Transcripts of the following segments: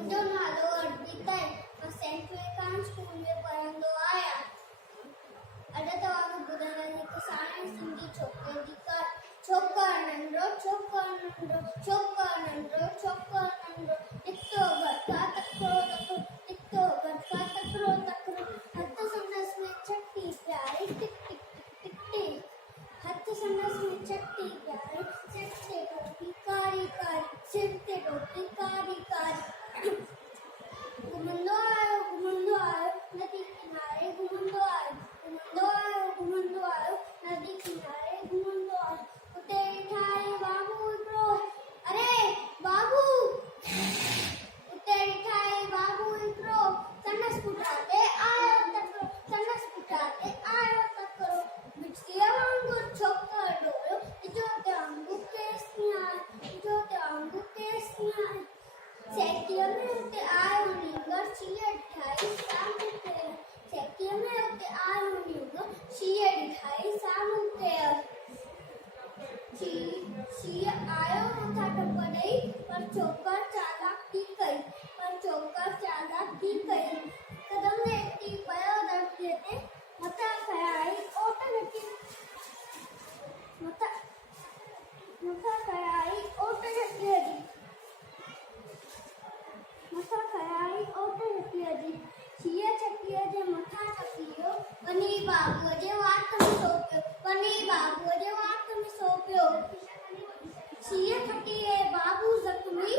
मुंहिंजो नालो अर्पित आहे। मां सेंट विवेकानंद स्कूल में पढ़ंदो आहियां। अॼु तव्हांखे ॿुधाइण हिकु साणे सिंधी छोकिरे जी ॻाल्हि। छोकर नंढिरो, छोकर नंढिरो, छोकर नंढिरो, छोकर नंढिरो, निकितो घर खां तकिड़ो तकिड़ो, निकितो घर खां तकिड़ो तकिड़ो, हथ संदसि में छटी प्यारी, टिक टिक टिक टिक टिक, हथ संदसि में छटी प्यारी, सिर ते टोपी कारी कारी, सिर ते टोपी कारी कारी, घुमंदो आयो नदी किनारे, घुमंदो आयो नदी किनारे, घुमंदो आयो। उते ॾिठाई बाबू हिकिड़ो, अरे बाबू, उते ॾिठाई बाबू हिकिड़ो, संदसि पुठा ते आयो तकिड़ो, संदसि पुठा ते आयो तकिड़ो, बिजलीअ वांगुरु छोकर डोड़ियो, ॾिजो त वांगुरु केसि आहे। सेकीअ में उते आयो नींगर, शीअ ॾिठाई साम्हूं कयो, सेकीअ में उते आयो नींगर, शीअ ॾिठाई साम्हूं कयो। शीअ आयो मथां टप ॾेई, पर छोकर चालाकी कई, कदम लेटी पियो धरतीअ ते, मथां खयाई ओट लटी, शीअ छटीअ जे मथां टपियो, वञी बाबूअ जे वात में सो पियो, शीअ छटीअ बाबू ज़ख्मी,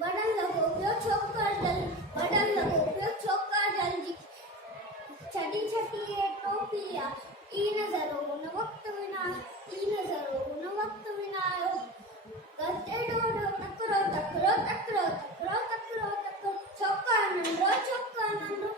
बड़न लॻो पियो छोकर जल्दी, छॾी छटीअ टोपीअ, ई नज़रो हुन वक़्तु विञायो, घर ते डोड़ियो तकिड़ो, छोकर नंढिरो,